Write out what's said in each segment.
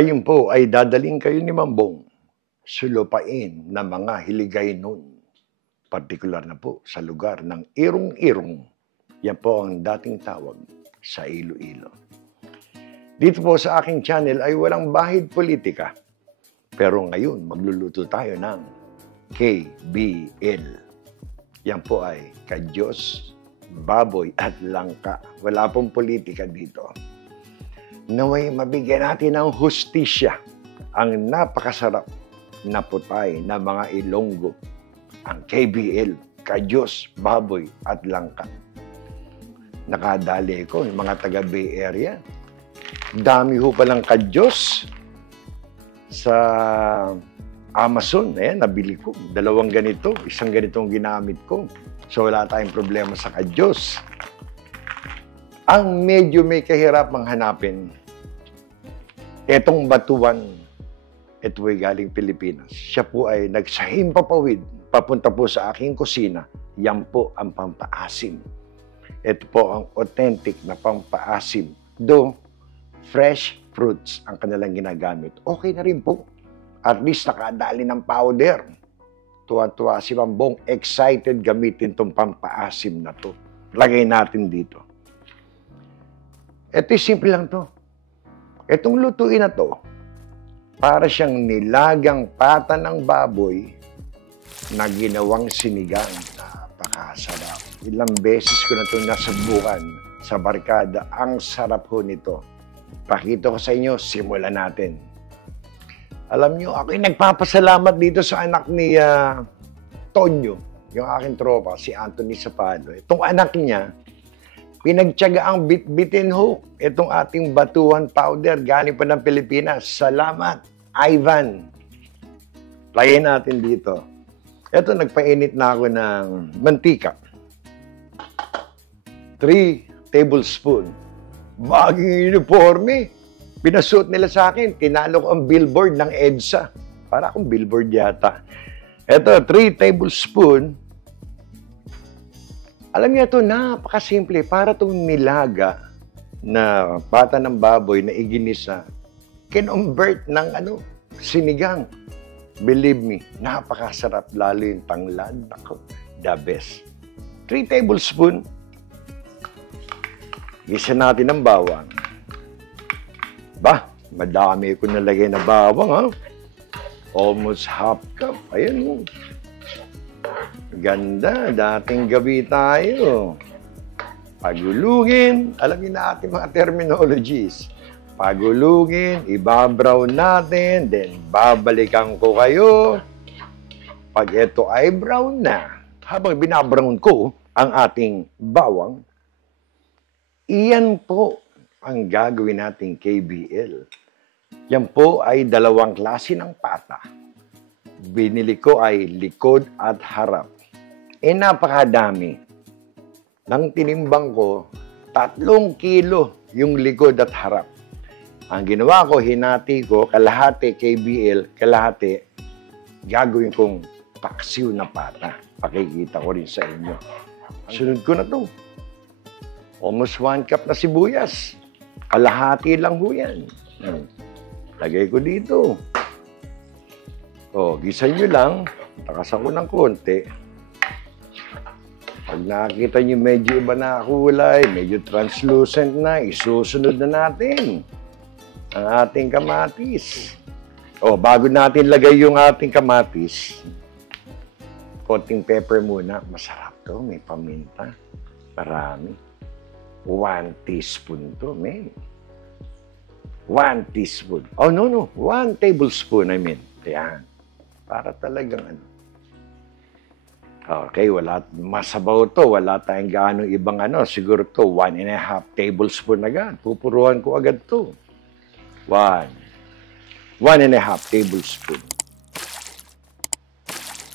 Ngayon po ay dadaling kayo ni Mambong sa lupain ng mga hiligay nun. Partikular na po sa lugar ng Irong-Irong. Yan po ang dating tawag sa Iloilo. Dito po sa aking channel ay walang bahid politika. Pero ngayon magluluto tayo ng KBL. Yan po ay kadyos, baboy at langka. Wala pong politika dito. Naway mabigyan natin ng hustisya ang napakasarap na putay na mga Ilonggo, ang KBL, kadyos, baboy at langka. Nakadali ko yung mga taga Bay Area. Dami ho palang kadyos sa Amazon. Ayan, nabili ko. 2 ganito, 1 ganitong ginamit ko. So wala tayong problema sa kadyos. Ang medyo may kahirapang hanapin, etong batuan, ito ay galing Pilipinas. Siya po ay nagsahim papawid, papunta po sa aking kusina. Yan po ang pampaasim. Ito po ang authentic na pampaasim. Though, fresh fruits ang kanilang ginagamit. Okay na rin po. At least nakadali ng powder. Tuwa-tuwa si Mambong, excited gamitin itong pampaasim na to. Lagay natin dito. Ito simple lang to. Itong lutuin na to, para siyang nilagang pata ng baboy na ginawang sinigang. Napakasarap. Ilang beses ko na itong nasubukan sa barkada. Ang sarap ho nito. Pakita ko sa inyo, simulan natin. Alam nyo, ako'y nagpapasalamat dito sa anak ni Tonyo, yung aking tropa, si Anthony Sapalo. Itong anak niya, pinagtiyaga ang bit-bitin ho. Itong ating batuan powder, galing pa ng Pilipinas. Salamat, Ivan. Lagyan natin dito. Ito, nagpainit na ako ng mantika. 3 tablespoon. Baging uniforme. Pinasuot nila sa akin. Tinalo ko ang billboard ng EDSA. Para akong billboard yata. Ito, 3 tablespoon. Alam niyo ito, napakasimple. Para itong nilaga na pata ng baboy na iginisa, kinonvert ng sinigang. Believe me, napakasarap. Lalo yung tanglad. Ako, the best. 3 tablespoon. Gisa natin ng bawang. Bah, madami ko nalagay na bawang, ha? Almost half cup. Ayan mo. Ganda, dating gabi tayo. Pagulugin, alam niyo na ating mga terminologies. Pagulugin, ibabrown natin, then babalikan ko kayo. Pag ito ay brown na, habang binabrown ko ang ating bawang, iyan po ang gagawin nating KBL. Yan po ay 2 klase ng pata. Binili ko ay likod at harap. Napakadami. Nang tinimbang ko, 3 kilo yung likod at harap. Ang ginawa ko, hinati ko, kalahati KBL, kalahati, gagawin kong paksiw na pata. Pakikita ko rin sa inyo. Sunod ko na to. Almost 1 cup na sibuyas. Kalahati lang ho yan. Lagay ko dito. Gisa nyo lang. Takasan ko ng konti. Pag nakikita nyo medyo iba na kulay, medyo translucent na, isusunod na natin ang ating kamatis. Bago natin lagay yung ating kamatis, konting pepper muna. Masarap to, may paminta. Marami. 1 teaspoon to, men. 1 teaspoon. 1 tablespoon, I mean. Ayan. Para talagang Okay, wala, masabaw to. Wala tayong gaano ibang Siguro to, 1½ tablespoon agad. Pupuruhan ko agad to. 1½ tablespoon.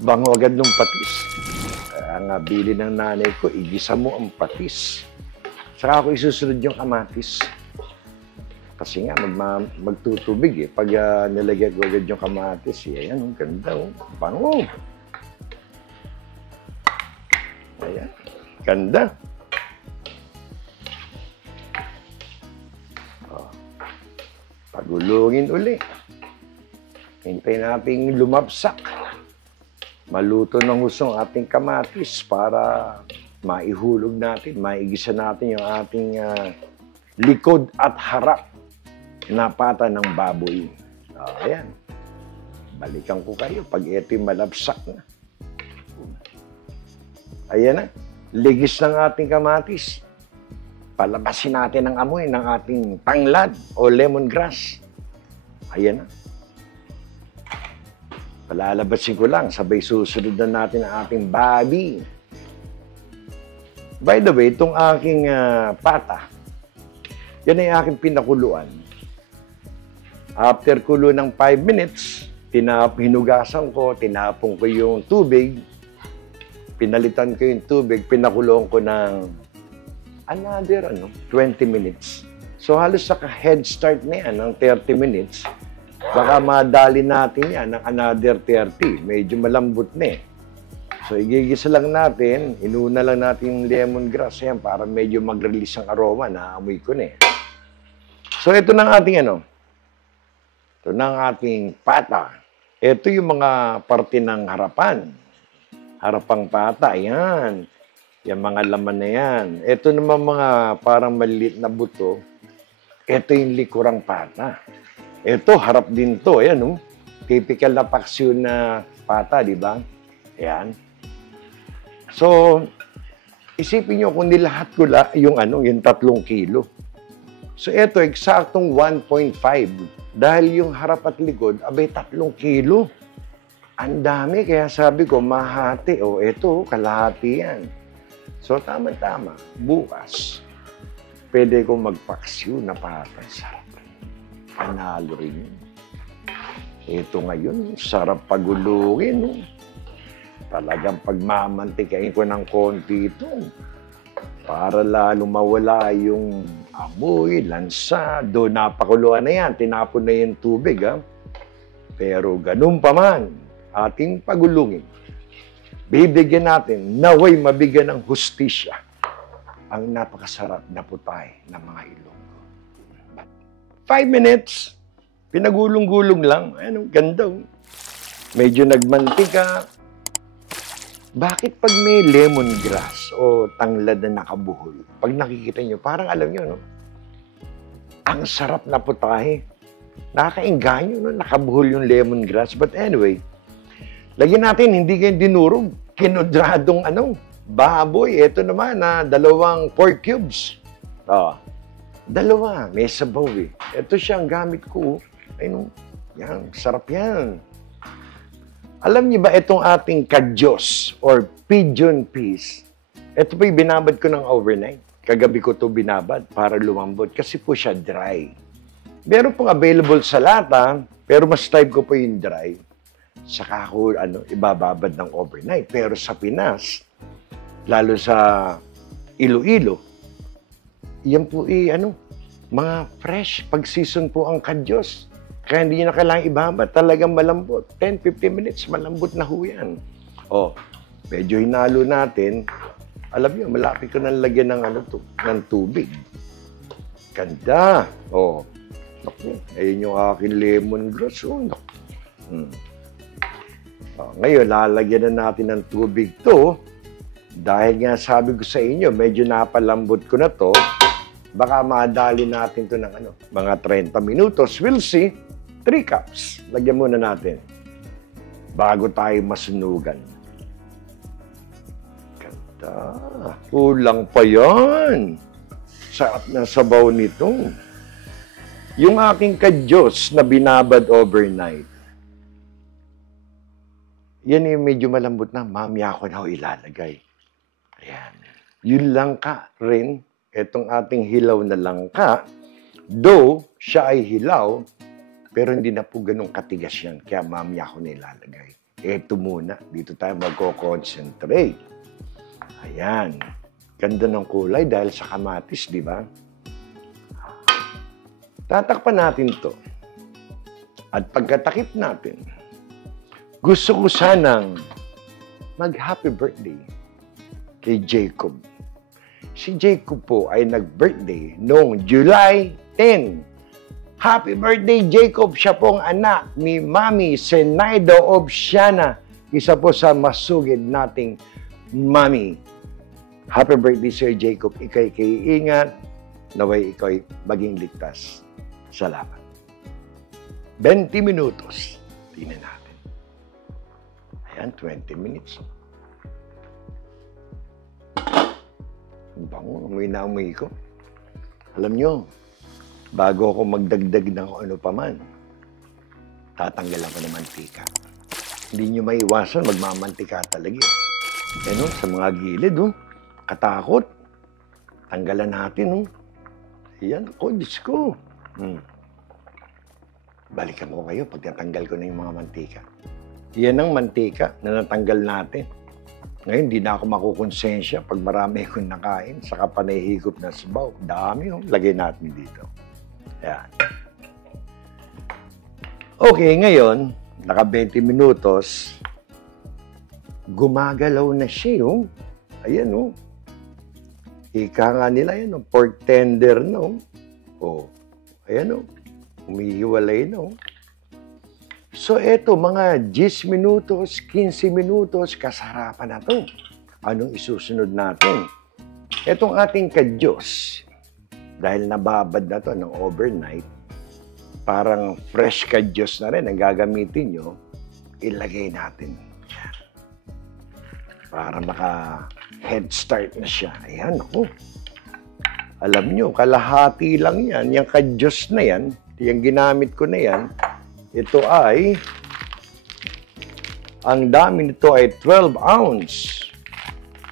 Bango agad ng patis. Kaya nga, bili ng nanay ko, igisa mo ang patis. Saka ako isusunod yung kamatis. Kasi nga, magtutubig eh. Pag nilagay ko agad yung kamatis, ayan, ang ganda. Bango. Ayan. Ganda. Pagulungin uli. Hintay nating lumabsak. Maluto ng gusto ang ating kamatis para maihulog natin, maigisa natin yung ating likod at harap na pata ng baboy. Ayan. Balikan ko kayo pag ito'y malabsak na. Ayan na. Ligis ng ating kamatis. Palabasin natin ang amoy ng ating tanglad o lemongrass. Ayan na. Palalabasin ko lang, sabay susunod na natin ang ating babi. By the way, itong aking pata, yan ay aking pinakuluan. After kulo ng 5 minutes, hinugasan ko, tinapong ko yung tubig, pinalitan ko yung tubig, pinakuloan ko ng another 20 minutes. So halos sa head start na yan ng 30 minutes, baka madali natin yan ng another 30. Medyo malambot na eh. So igigisa lang natin, inuna lang natin yung lemongrass yan para medyo mag-release ang aroma na amoy ko na eh. So ito ng ating ito ng ating pata. Ito yung mga parte ng harapan. Harapang pata, yan. Yung mga laman na yan. Ito naman mga parang maliit na buto. Ito yung likurang pata. Ito, harap din to. Ayan, typical na paksiw na pata, di ba? Ayan. So, isipin nyo kung nilahat ko yung 3 kilo. So, ito, eksaktong 1.5. Dahil yung harap at likod, abay 3 kilo. Ang dami, kaya sabi ko, mahati. O, ito, kalahati yan. So, tama-tama. Bukas, pwede ko magpaksiw na pata. Sarap. Panalo rin yun. Ito ngayon, sarap pagulungin. Talagang pagmamantikain ko ng konti ito. Para lalo mawala yung amoy, lansa. Doon napakuluan na yan. Tinapon na yung tubig. Pero ganun pa man, ating pagulungin. Bibigyan natin, naway mabigyan ng hustisya ang napakasarap na putay ng mga Ilonggo. 5 minutes, pinagulong-gulong lang. Anong ganda. Medyo nagmantika. Bakit pag may lemongrass o tanglad na nakabuhol, pag nakikita nyo, parang alam nyo, no? Ang sarap na putahe. Nakakainganyo, no? Nakabuhol yung lemongrass. But anyway, lagyan natin, hindi kayo dinurog. Kinudradong baboy. Ito naman, 2 pork cubes. 2. May sabaw eh. Ito siya ang gamit ko. Ayun, yan, sarap yan. Alam niyo ba itong ating kadyos or pigeon peas? Ito po yung binabad ko ng overnight. Kagabi ko ito binabad para lumambot kasi po siya dry. Meron pong available sa lata, pero mas type ko po yung dry. Saka ako ibababad ng overnight. Pero sa Pinas, lalo sa Iloilo, yan po mga fresh. Pag-season po ang kadyos. Kaya hindi nyo na kailangang ibabad. Talagang malambot. 10-15 minutes, malambot na ho yan. Medyo hinalo natin. Alam nyo, malapit ko nang lagyan ng tubig. Ganda. Naku, ayun yung aking lemongrass. Ngayon, lalagyan na natin ng tubig to. Dahil nga sabi ko sa inyo, medyo napalambot ko na to. Baka madali natin to ng mga 30 minutos. We'll see. 3 cups. Lagyan muna natin. Bago tayo masunugan. Ganda. Kulang pa yan. Sarap na sabaw nito. Yung aking kadyos na binabad overnight. Yan yung medyo malambot na. Mamaya ko na ilalagay. Ayan. Yung langka rin, itong ating hilaw na langka, though siya ay hilaw, pero hindi na po ganun katigas yan. Kaya mamaya ko na ilalagay. Ito muna. Dito tayo magko-concentrate. Ayan. Ganda ng kulay dahil sa kamatis, di ba? Tatakpan natin to. At pagkatakip natin, gusto ko sanang mag-happy birthday kay Jacob. Si Jacob po ay nag-birthday noong July 10, Happy birthday, Jacob! Siya pong anak ni Mami Senaido Obsiana. Isa po sa masugid nating Mami. Happy birthday, Sir Jacob. Ika'y ingat. Naway ika'y maging ligtas. Salamat. 20 minutos. Tingnan natin. Ayan, 20 minutes. Bango, amoy na amoy ko. Alam nyo, bago ako magdagdag ng ano pa man, tatanggalan ko ng mantika. Hindi nyo maiwasan, magmamantika talaga. Yan sa mga gilid, katakot. Tanggalan natin, Ayan, Diyos ko. Balikan ko kayo pag natanggal ko na yung mga mantika. Yan ang mantika na natanggal natin. Ngayon, hindi na ako makukonsensya pag marami akong nakain, saka panahihigop na sabaw. Dami, lagay natin dito. Ayan. Okay, ngayon, naka 20 minutos, gumagalaw na siya, Ayan, Ika nga nila, pork tender, Ayan, umihiwalay na, So, eto, mga 10 minutos, 15 minutos, kasarapan na to. Anong isusunod natin? Etong ating kadyos, dahil nababad na to ng overnight, parang fresh kadyos na rin ang gagamitin nyo, ilagay natin. Para maka-head start na siya. Ayan, Alam nyo, kalahati lang yan. Yung kadyos na yan, yung ginamit ko na yan, ito ay, ang dami nito ay 12 ounce.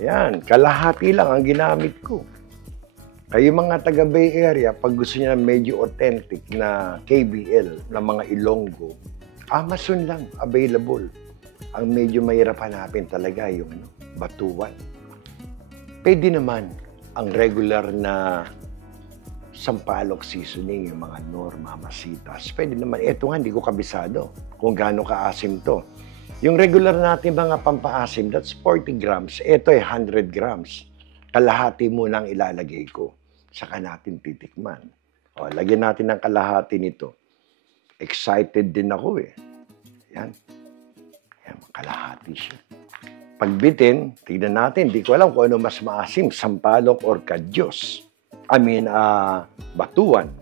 Ayan, kalahati lang ang ginamit ko. Kayo mga taga Bay Area, pag gusto niyo na medyo authentic na KBL, na mga Ilonggo, Amazon lang, available. Ang medyo mahirap hanapin talaga yung batuan. Pwede naman ang regular na sampalok seasoning, yung mga Knorr, Mamasitas. Pwede naman. Ito nga, hindi ko kabisado kung gaano kaasim to. Yung regular natin mga pampaasim, that's 40 grams. Ito ay 100 grams. Kalahati muna ang ilalagay ko. Saka natin titikman. Lagyan natin ng kalahati nito. Excited din ako Yan. Yan, kalahati siya. Pagbitin, tignan natin. Di ko alam kung ano mas maasim, sampalok or kadyos. Batuan.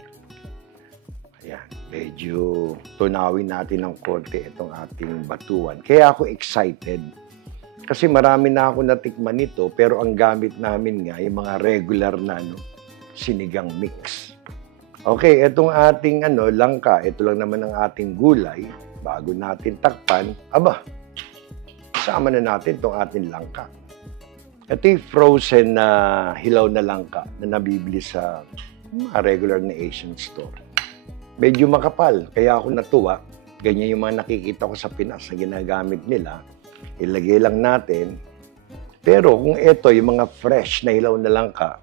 Ayan, medyo tunawin natin ng konti itong ating batuan. Kaya ako excited. Kasi marami na ako natikman nito, pero ang gamit namin nga, yung mga regular na sinigang mix. Okay, itong ating langka, ito lang naman ang ating gulay. Bago natin takpan, sama na natin itong ating langka. Ito yung frozen na hilaw na langka na nabibili sa regular na Asian store. Medyo makapal, kaya ako natuwa. Ganyan yung mga nakikita ko sa Pinas na ginagamit nila. Ilagay lang natin. Pero kung ito, yung mga fresh na hilaw na langka,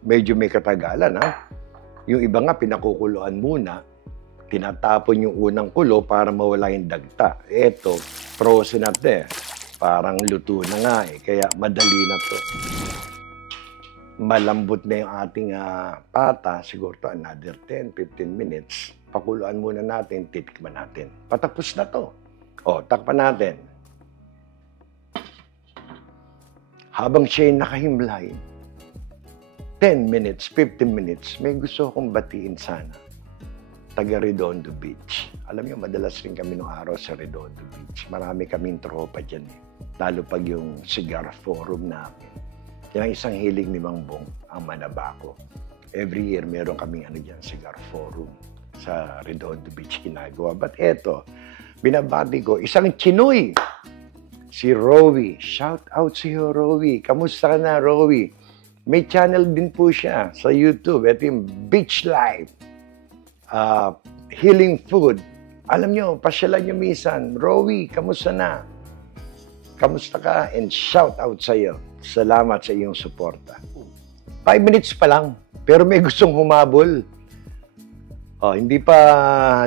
medyo may katagalan, Yung iba nga, pinakukuluan muna. Tinatapon yung unang kulo para mawala yung dagta. Ito, frozen na parang luto na nga kaya madali na to. Malambot na yung ating pata, siguro to another 10-15 minutes. Pakuluan muna natin, titikman natin. Patapos na to. Takpan natin. Habang siya'y nakahimlay, 10 minutes, 15 minutes, may gusto akong batiin sana. Taga Redondo Beach. Alam niyo, madalas rin kami nung araw sa Redondo Beach. Marami kaming tropa dyan Lalo pag yung cigar forum namin. Yan ang isang hilig ni Mang Bong, ang Manabaco. Every year, meron kaming dyan, cigar forum sa Redondo Beach ginagawa. But eto, binabati ko, isang Chinoy, si Rowie. Shout out sa iyo, Rowie. Kamusta ka na, Rowie? May channel din po siya sa YouTube. Ito yung Beach Life. Healing Food. Alam nyo, pasyalan nyo minsan. Rowie, kamusta na? Kamusta ka? And shout out sa iyo. Salamat sa iyong suporta. 5 minutes pa lang, pero may gustong humabol. Hindi pa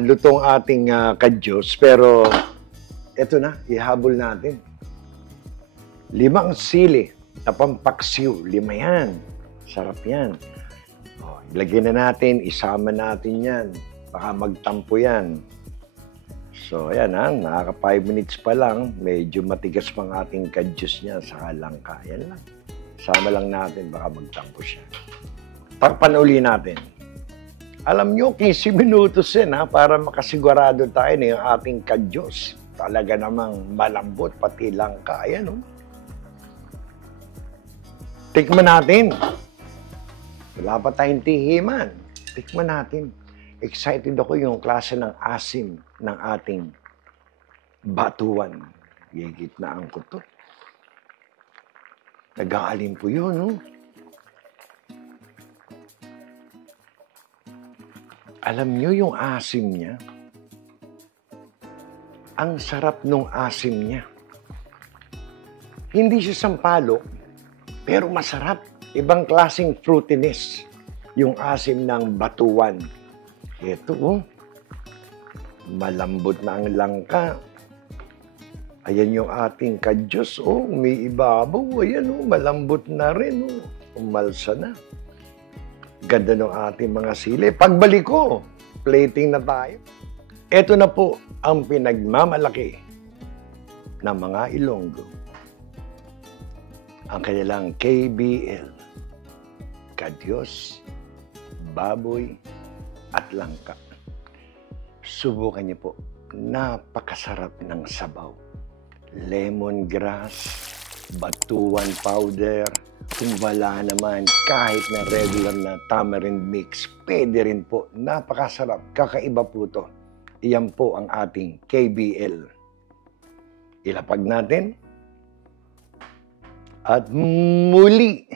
lutong ating kadyos, pero eto na, ihabol natin. 5 sili na pampaksiw. 5 yan. Sarap yan. Ilagay na natin, isama natin yan. Baka magtampo yan. So, ayan ha, nakaka 5 minutes pa lang. Medyo matigas pang ating kadyos niya sa langka. Yan lang. Sama lang natin, baka magtampo siya. Takpan uli natin. Alam nyo, 15 minutos yan ha, para makasigurado tayo na yung ating kadyos. Talaga namang malambot, pati langka. Ayan o. Tikman natin. Wala pa tayong tihiman. Tikman natin. Excited ako yung klase ng asim ng ating batuan. Gigit na ang kuto. Nag-aalim po yun, no? Alam nyo yung asim niya? Ang sarap nung asim niya. Hindi siya sampalok, pero masarap. Ibang klaseng fruitiness yung asim ng batuan. Ito, oh. Malambot na ang langka. Ayan yung ating kadyos, oh. May ibabaw. Ayan, oh. Malambot na rin, oh. Umalsa na. Ganda ng ating mga sili. Pagbalik ko, plating na tayo. Ito na po ang pinagmamalaki ng mga Ilonggo. Ang kanilang KBL. Kadyos, baboy, at langka. Subukan niyo po. Napakasarap ng sabaw. Lemongrass, batuan powder, kung wala naman, kahit na regular na tamarind mix, pwede rin po. Napakasarap. Kakaiba po to. Iyan po ang ating KBL. Ilapag natin. At muli,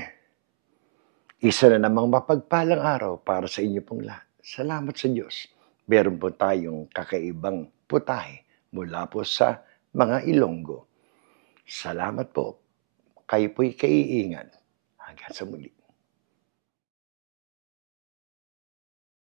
isa na namang mapagpalang araw para sa inyo pong lahat. Salamat sa Diyos. Meron po tayong kakaibang putahe mula po sa mga Ilonggo. Salamat po. Kayo po'y kaiingan. Hanggang sa muli.